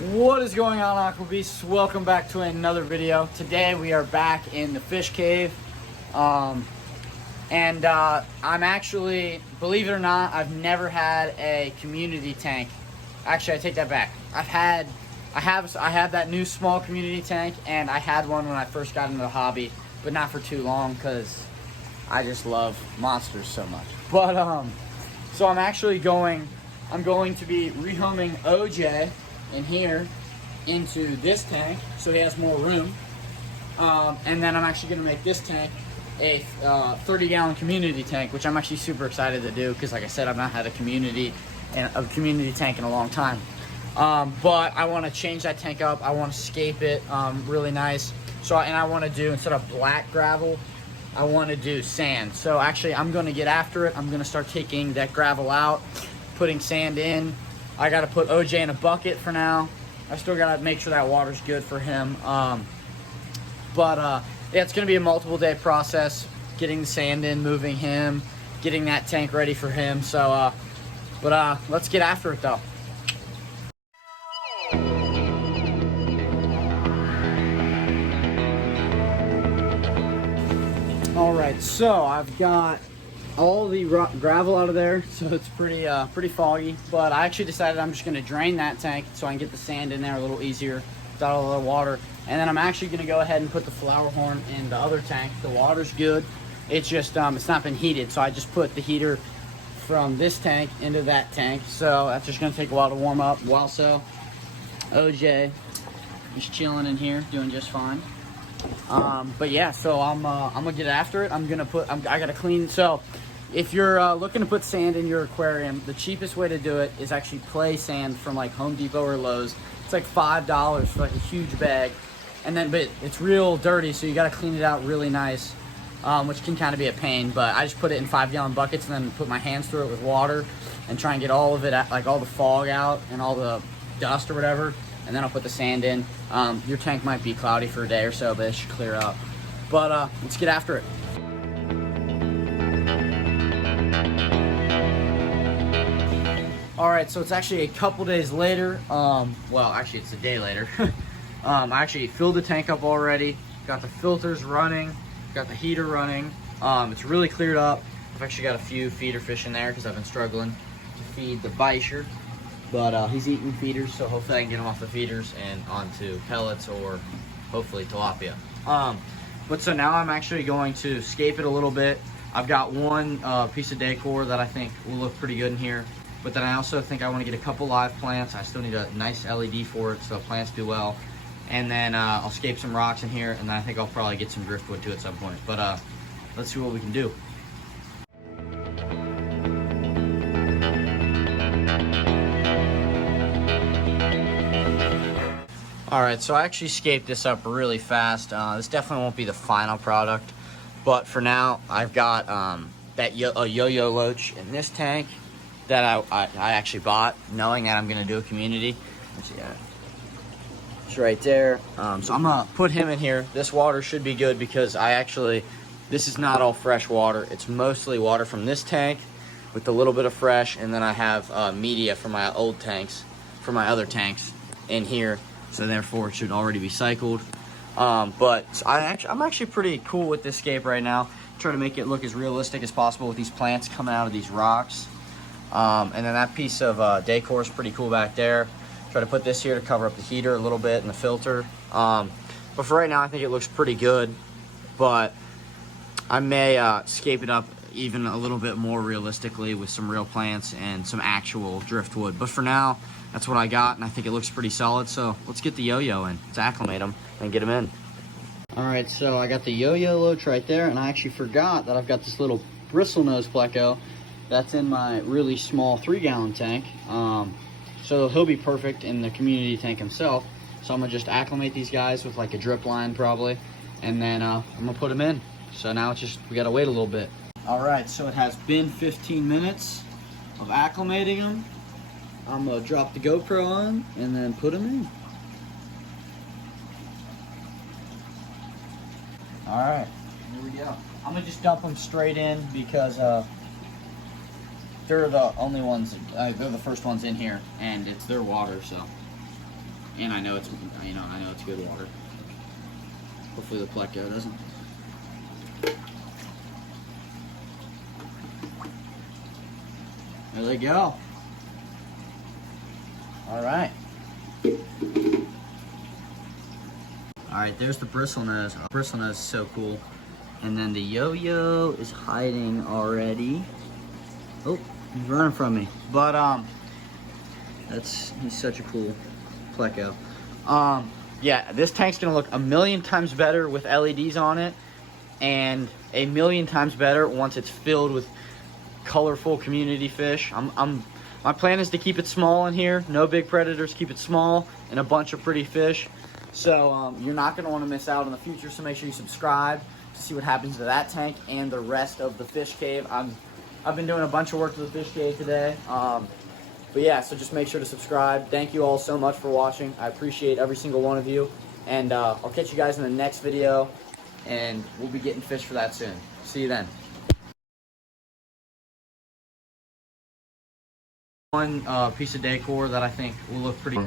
What is going on, Aqua Beasts? Welcome back to another video. Today we are back in the fish cave. I'm actually, believe it or not, I've never had a community tank. Actually, I take that back. I have that new small community tank, and I had one when I first got into the hobby, but not for too long because I just love monsters so much. But so I'm going to be rehoming OJ in here into this tank so he has more room, and then I'm actually going to make this tank a 30-gallon community tank, which I'm actually super excited to do because, like I said, I've not had a community tank in a long time. But I want to change that tank up. I want to scape it really nice. And I want to do, instead of black gravel, I want to do sand. So actually I'm going to get after it. I'm going to start taking that gravel out, putting sand in. I got to put OJ in a bucket for now. I still got to make sure that water's good for him. Yeah, it's going to be a multiple day process, getting the sand in, moving him, getting that tank ready for him. So, let's get after it though. All right, so I've got all the gravel out of there, so it's pretty foggy, but I actually decided I'm just going to drain that tank so I can get the sand in there a little easier without all the water. And then I'm actually going to go ahead and put the flower horn in the other tank. The water's good, it's just it's not been heated, so I just put the heater from this tank into that tank, so that's just going to take a while to warm up. So OJ is chilling in here, doing just fine. But yeah, so I'm gonna get after it. I gotta clean. So if you're looking to put sand in your aquarium, the cheapest way to do it is actually play sand from like Home Depot or Lowe's. It's like $5 for like a huge bag, but it's real dirty, so you gotta clean it out really nice, which can kind of be a pain. But I just put it in 5-gallon buckets and then put my hands through it with water and try and get all of it, like all the fog out and all the dust or whatever. And then I'll put the sand in. Your tank might be cloudy for a day or so, but it should clear up. But let's get after it. All right, so it's actually a couple days later. Well, actually it's a day later. I actually filled the tank up already. Got the filters running, got the heater running. It's really cleared up. I've actually got a few feeder fish in there because I've been struggling to feed the Bisher. But he's eating feeders, so hopefully I can get him off the feeders and onto pellets or hopefully tilapia. But so now I'm actually going to scape it a little bit. I've got one piece of decor that I think will look pretty good in here. But then I also think I want to get a couple live plants. I still need a nice LED for it so the plants do well. And then I'll scape some rocks in here, and then I think I'll probably get some driftwood too at some point. But let's see what we can do. All right, so I actually scaped this up really fast. This definitely won't be the final product, but for now, I've got a yo-yo loach in this tank that I actually bought, knowing that I'm gonna do a community. Let's see, it's right there. So I'm gonna put him in here. This water should be good because this is not all fresh water. It's mostly water from this tank with a little bit of fresh, and then I have media from my old tanks, from my other tanks in here. So therefore it should already be cycled. But I'm actually pretty cool with this scape right now. Try to make it look as realistic as possible with these plants coming out of these rocks. And then that piece of decor is pretty cool back there. Try to put this here to cover up the heater a little bit and the filter. But for right now I think it looks pretty good. But I may scape it up even a little bit more realistically with some real plants and some actual driftwood. But for now, that's what I got, and I think it looks pretty solid. So let's get the yo-yo in. Let's acclimate them and get them in. All right, so I got the yo-yo loach right there, and I actually forgot that I've got this little bristlenose pleco that's in my really small 3-gallon tank. So he'll be perfect in the community tank himself. So I'm gonna just acclimate these guys with like a drip line probably, and then I'm gonna put them in. So now it's just, we gotta wait a little bit. All right, so it has been 15 minutes of acclimating them. I'm gonna drop the GoPro on and then put them in. All right, here we go. I'm gonna just dump them straight in because they're the only ones, they're the first ones in here, and it's their water, so And I know it's, you know, I know it's good water. Hopefully the pleco doesn't. There they go. All right. All right, there's the bristle nose. Bristle nose is so cool. And then the yo-yo is hiding already. Oh, he's running from me. But he's such a cool pleco. Yeah, this tank's gonna look a million times better with LEDs on it, and a million times better once it's filled with colorful community fish. My plan is to keep it small in here, no big predators, keep it small, and a bunch of pretty fish. So you're not gonna wanna miss out in the future, so make sure you subscribe to see what happens to that tank and the rest of the fish cave. I've been doing a bunch of work to the fish cave today. But yeah, so just make sure to subscribe. Thank you all so much for watching. I appreciate every single one of you. And I'll catch you guys in the next video, and we'll be getting fish for that soon. See you then. One piece of decor that I think will look pretty.